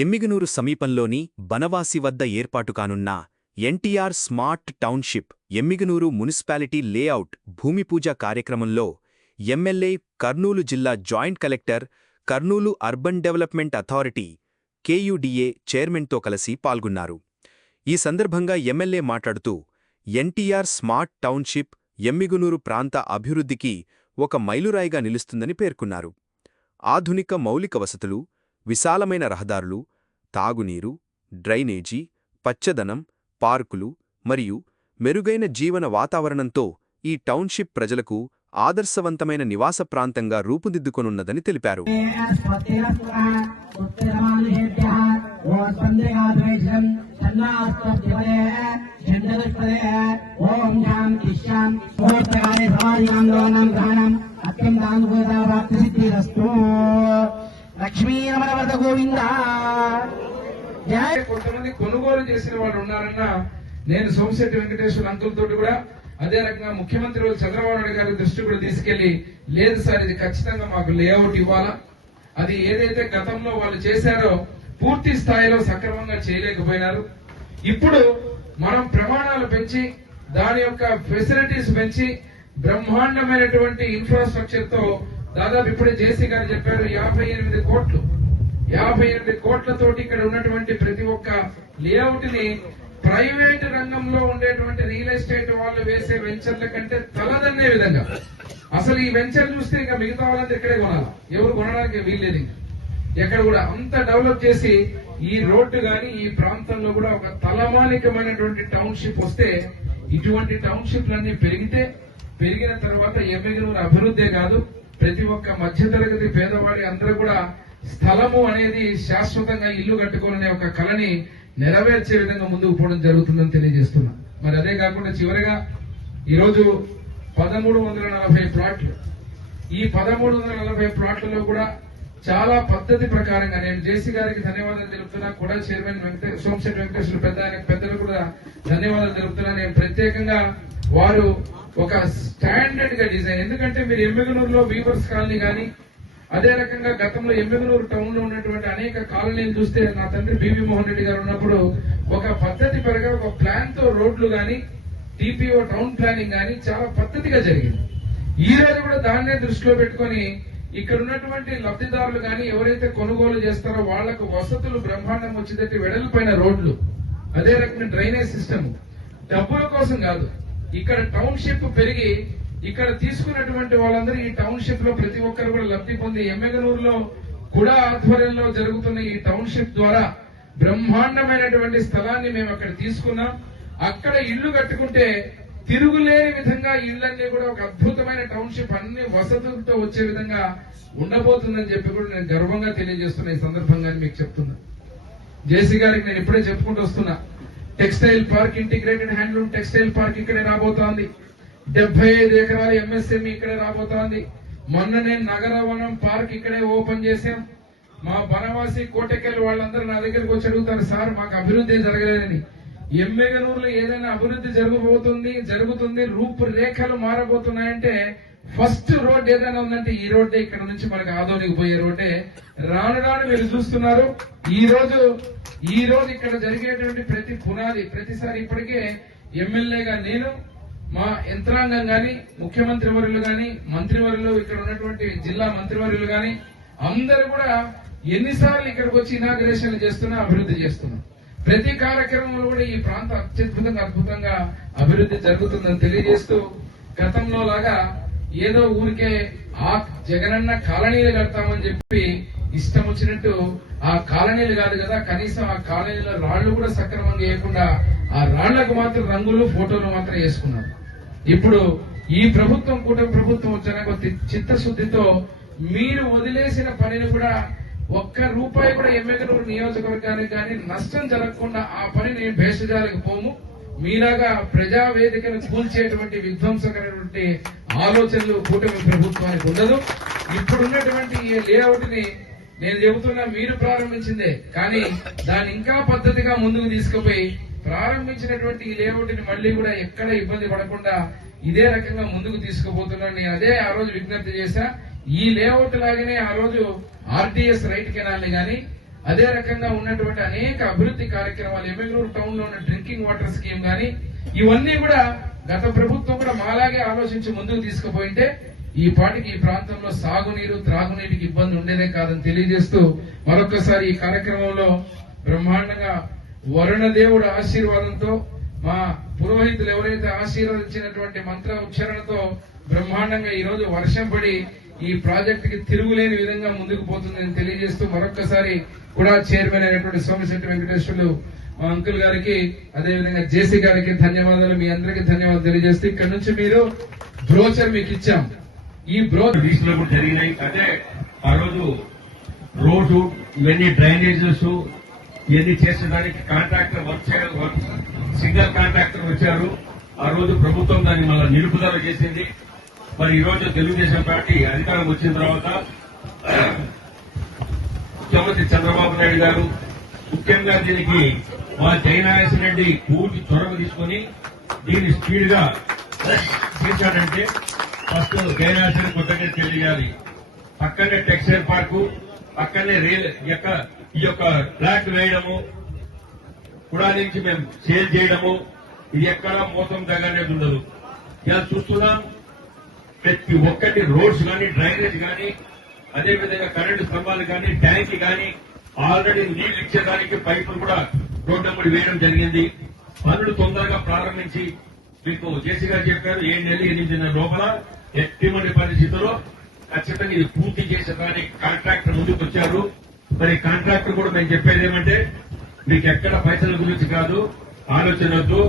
ఎమ్మిగనూరు సమీపంలోని బనవాసి వద్ద ఏర్పాటు కానున్న NTR smart township Emmiganur municipality layout భూమిపూజ కార్యక్రమంలో ఎమ్మెల్యే కర్నూలు జిల్లా joint collector Kurnool urban development authority KUDA చైర్మన్తో కలిసి పాల్గొన్నారు. ఈ సందర్భంగా ఎమ్మెల్యే మాట్లాడుతూ ఎన్టీఆర్ స్మార్ట్ టౌన్షిప్ ఎమ్మిగనూరు ప్రాంత అభివృద్ధికి ఒక మైలురాయిగా నిలుస్తుందని పేర్కొన్నారు. ఆధునిక మౌలిక వసతులు, విశాలమైన రహదారులు, తాగునీరు, డ్రైనేజీ, పచ్చదనం, పార్కులు మరియు మెరుగైన జీవన వాతావరణంతో ఈ టౌన్షిప్ ప్రజలకు ఆదర్శవంతమైన నివాస ప్రాంతంగా రూపుదిద్దుకొనున్నదని తెలిపారు. కొంతమంది కొనుగోలు చేసిన వాళ్ళు ఉన్నారన్న నేను సోమశెట్టి వెంకటేశ్వర అంకుల్ తోటి కూడా అదే రకంగా ముఖ్యమంత్రి చంద్రబాబు నాయుడు గారి దృష్టి కూడా తీసుకెళ్లి లేదు సార్ ఇది ఖచ్చితంగా మాకు లేఅవుట్ ఇవ్వాలా, అది ఏదైతే గతంలో వాళ్ళు చేశారో పూర్తి స్థాయిలో సక్రమంగా చేయలేకపోయినారు. ఇప్పుడు మనం ప్రమాణాలు పెంచి దాని యొక్క ఫెసిలిటీస్ పెంచి బ్రహ్మాండమైనటువంటి ఇన్ఫ్రాస్ట్రక్చర్ తో దాదాపు ఇప్పుడే జేసీ గారు చెప్పారు 58 కోట్లతోటి ఇక్కడ ఉన్నటువంటి ప్రతి ఒక్క లేఅవుట్ ని ప్రైవేట్ రంగంలో ఉండేటువంటి రియల్ ఎస్టేట్ వాళ్ళు వేసే వెంచర్ల కంటే తలదన్నే విధంగా అసలు ఈ వెంచర్ చూస్తే ఇంకా మిగతా వాళ్ళంతా ఇక్కడే కొనాలి, ఎవరు కొనడానికి వీల్లేదు. ఇంకా ఎక్కడ కూడా అంత డెవలప్ చేసి ఈ రోడ్డు గాని ఈ ప్రాంతంలో కూడా ఒక తలమానికమైనటువంటి టౌన్షిప్ వస్తే ఇటువంటి టౌన్షిప్లన్నీ పెరిగిన తర్వాత ఎమ్మిగనూరు అభివృద్ధే కాదు ప్రతి ఒక్క మధ్యతరగతి పేదవాడి అందరూ కూడా స్థలము అనేది శాశ్వతంగా ఇల్లు కట్టుకోవాలనే ఒక కళని నెరవేర్చే విధంగా ముందుకు పోవడం జరుగుతుందని తెలియజేస్తున్నా. మరి అదే కాకుండా చివరిగా ఈరోజు 1340 ప్లాట్లు, ఈ 1340 ప్లాట్లలో కూడా చాలా పద్ధతి ప్రకారంగా నేను జేసీ గారికి ధన్యవాదాలు తెలుపుతున్నా, కూడా చైర్మన్ సోమశెట్టి వెంకటేశ్వర పెద్దలు కూడా ధన్యవాదాలు తెలుపుతున్నా. నేను ప్రత్యేకంగా వారు ఒక స్టాండర్డ్ గా డిజైన్, ఎందుకంటే మీరు ఎమ్మిగనూరులో వీవర్స్ కాలనీ గాని అదే రకంగా గతంలో ఎమ్మిగనూరు టౌన్ లో ఉన్నటువంటి అనేక కాలనీలు చూస్తే నా తండ్రి బివి మోహన్ రెడ్డి గారు ఉన్నప్పుడు ఒక పద్ధతి పరంగా ఒక ప్లాన్ తో రోడ్లు గాని టీపీఓ టౌన్ ప్లానింగ్ గాని చాలా పద్ధతిగా జరిగింది. ఈ రోజు కూడా దాన్నే దృష్టిలో పెట్టుకుని ఇక్కడ ఉన్నటువంటి లబ్ధిదారులు గాని ఎవరైతే కొనుగోలు చేస్తారో వాళ్లకు వసతులు బ్రహ్మాండం వచ్చేటట్టు వెడల్పైన రోడ్లు, అదే రకంగా డ్రైనేజ్ సిస్టమ్ డబ్బుల కోసం కాదు, ఇక్కడ టౌన్షిప్ పెరిగి ఇక్కడ తీసుకున్నటువంటి వాళ్ళందరూ ఈ టౌన్షిప్ లో ప్రతి ఒక్కరు కూడా లబ్ధి పొంది ఎమ్మిగనూరులో కూడా ఆధ్వర్యంలో జరుగుతున్న ఈ టౌన్షిప్ ద్వారా బ్రహ్మాండమైనటువంటి స్థలాన్ని మేము అక్కడ తీసుకున్నాం. అక్కడ ఇళ్లు కట్టుకుంటే తిరుగులేని విధంగా ఇళ్లన్నీ కూడా ఒక అద్భుతమైన టౌన్షిప్ అన్ని వసతులతో వచ్చే విధంగా ఉండబోతుందని చెప్పి కూడా నేను గర్వంగా తెలియజేస్తున్నా. ఈ సందర్భంగా మీకు చెప్తున్నా, జేసీ గారికి నేను ఇప్పుడే చెప్పుకుంటూ వస్తున్నా, textile park, integrated handloom textile park ఇక్కడే రాబోతోంది. 75 ఎకరాల ఎంఎస్ఎంఈ ఇక్కడే రాబోతోంది. మొన్న నేను నగరవనం పార్క్ ఇక్కడే ఓపెన్ చేశాం. మా బనవాసి కోటకెళ్ళి వాళ్ళందరూ నా దగ్గరికి వచ్చి అడుగుతారు, సార్ మాకు అభివృద్ధి జరగలేదని. ఎమ్మిగనూరులో ఏదైనా అభివృద్ధి జరుగుతుంది రూపురేఖలు మారబోతున్నాయంటే ఫస్ట్ రోడ్ ఏదైనా ఉందంటే ఈ రోడ్డే, ఇక్కడ నుంచి మనకు ఆదోనికి పోయే రోడ్డే. రాను మీరు చూస్తున్నారు. ఈ రోజు ఇక్కడ జరిగేటువంటి ప్రతి పునాది ప్రతిసారి ఇప్పటికే ఎమ్మెల్యేగా నేను, మా యంత్రాంగం గాని, ముఖ్యమంత్రి వర్యులు గాని, మంత్రివర్యులు, ఇక్కడ ఉన్నటువంటి జిల్లా మంత్రివర్యులు గాని అందరూ కూడా ఎన్నిసార్లు ఇక్కడికి వచ్చి ఇనాగ్రేషన్ చేస్తున్నా, అభివృద్ధి చేస్తున్నాం. ప్రతి కార్యక్రమంలో కూడా ఈ ప్రాంతం అద్భుతంగా అభివృద్ధి జరుగుతుందని తెలియజేస్తూ, గతంలో లాగా ఏదో ఊరికే ఆ జగనన్న కాలనీలు కడతామని చెప్పి ఇష్టం వచ్చినట్టు ఆ కాలనీలు కాదు కదా, కనీసం ఆ కాలనీలో రాళ్లు కూడా సక్రమంగా వేయకుండా ఆ రాళ్లకు మాత్రం రంగులు ఫోటోలు మాత్రం వేసుకున్నారు. ఇప్పుడు ఈ ప్రభుత్వం కూటమి ప్రభుత్వం వచ్చాక చిత్తశుద్ధితో మీరు వదిలేసిన పనిని కూడా ఒక్క రూపాయి కూడా ఎమ్మిగనూరు నియోజకవర్గానికి కానీ నష్టం జరగకుండా ఆ పనిని భేషజాలకు పోము. మీలాగా ప్రజావేదికను కూల్చేటువంటి విధ్వంసకరమైనటువంటి ఆలోచనలు కూటమి ప్రభుత్వానికి ఉండదు. ఇప్పుడున్నటువంటి ఈ లేఅవుట్ ని నేను చెబుతున్నా మీరు ప్రారంభించిందే, కానీ దాన్ని ఇంకా పద్ధతిగా ముందుకు తీసుకుపోయి ప్రారంభించినటువంటి ఈ లేఅవుట్ ని మళ్లీ కూడా ఎక్కడ ఇబ్బంది పడకుండా ఇదే రకంగా ముందుకు తీసుకుపోతున్నాను. నేను అదే ఆ రోజు విజ్ఞప్తి చేశా. ఈ లేఅవుట్ లాగానే ఆ రోజు ఆర్డీఎస్ రైట్ కెనాల్ ని గాని అదే రకంగా ఉన్నటువంటి అనేక అభివృద్ధి కార్యక్రమాలు ఎమ్మెల్యూరు టౌన్ లో ఉన్న డ్రింకింగ్ వాటర్ స్కీమ్ గాని ఇవన్నీ కూడా గత ప్రభుత్వం కూడా మాలాగే ఆలోచించి ముందుకు తీసుకుపోయింటే ఈ పాటికి ఈ ప్రాంతంలో సాగునీరు త్రాగునీటికి ఇబ్బంది ఉండేదే కాదని తెలియజేస్తూ మరొకసారి ఈ కార్యక్రమంలో బ్రహ్మాండంగా వరుణదేవుడు ఆశీర్వాదంతో మా పురోహితులు ఎవరైతే ఆశీర్వదించినటువంటి మంత్ర ఉచ్చారణతో బ్రహ్మాండంగా ఈ రోజు వర్షం పడి ఈ ప్రాజెక్ట్ కి తిరుగులేని విధంగా ముందుకు పోతుందని తెలియజేస్తూ మరొకసారి కూడా చైర్మన్ అయినటువంటి సోమిశెట్టి వెంకటేశ్వర్లు మా అంకుల్ గారికి అదేవిధంగా జేసీ గారికి ధన్యవాదాలు, మీ అందరికీ ధన్యవాదాలు తెలియజేస్తూ ఇక్కడ నుంచి మీరు బ్రోచర్ మీకు ఇచ్చాం. ఈ బ్రోచర్ రీజనబుల్ జరిగినాయి. అంటే ఆ రోజు రోడ్డు ఇవన్నీ డ్రైనేజెస్ ఇవన్నీ చేసేదానికి కాంట్రాక్టర్ వర్క్ సింగల్ కాంట్రాక్టర్ వచ్చారు. ఆ రోజు ప్రభుత్వం దాన్ని మళ్ళీ నిలుపుదల చేసింది. మరి ఈ రోజు తెలుగుదేశం పార్టీ అధికారం వచ్చిన తర్వాత ముఖ్యమంత్రి చంద్రబాబు నాయుడు గారు ముఖ్యంగా దీనికి మా జయనాగేశ్వర రెడ్డి పూర్తి చొరవ తీసుకుని దీన్ని స్పీడ్ గా చేశాడంటే ఫస్ట్ జయనాగేశ్వర కొత్తగా తెలియాలి. పక్కనే టెక్స్టైల్ పార్కు, పక్కనే రైల్ ఈ యొక్క ట్రాక్ వేయడము, కూడా నుంచి మేము సేల్ చేయడము, ఇది ఎక్కడా మోసం దగ్గరనేది ఉండదు. ఇలా చూస్తున్నాం ప్రతి ఒక్కటి రోడ్స్ కానీ డ్రైనేజ్ కానీ అదేవిధంగా కరెంటు స్తంభాలు కానీ ట్యాంక్ కానీ ఆల్రెడీ నీళ్లు ఇచ్చేదానికి పైపులు కూడా రోడ్డు అమ్మడి వేయడం జరిగింది. పనులు తొందరగా ప్రారంభించి మీకు జేసీ గారు చెప్పారు 7 నెలలు 8 నెలల లోపల ఎటువంటి పరిస్థితుల్లో ఖచ్చితంగా ఇది పూర్తి చేసేదానికి కాంట్రాక్టర్ ముందుకు వచ్చారు. మరి కాంట్రాక్టర్ కూడా మేము చెప్పేది ఏమంటే మీకు ఎక్కడ పైసల గురించి కాదు ఆలోచన వద్దు.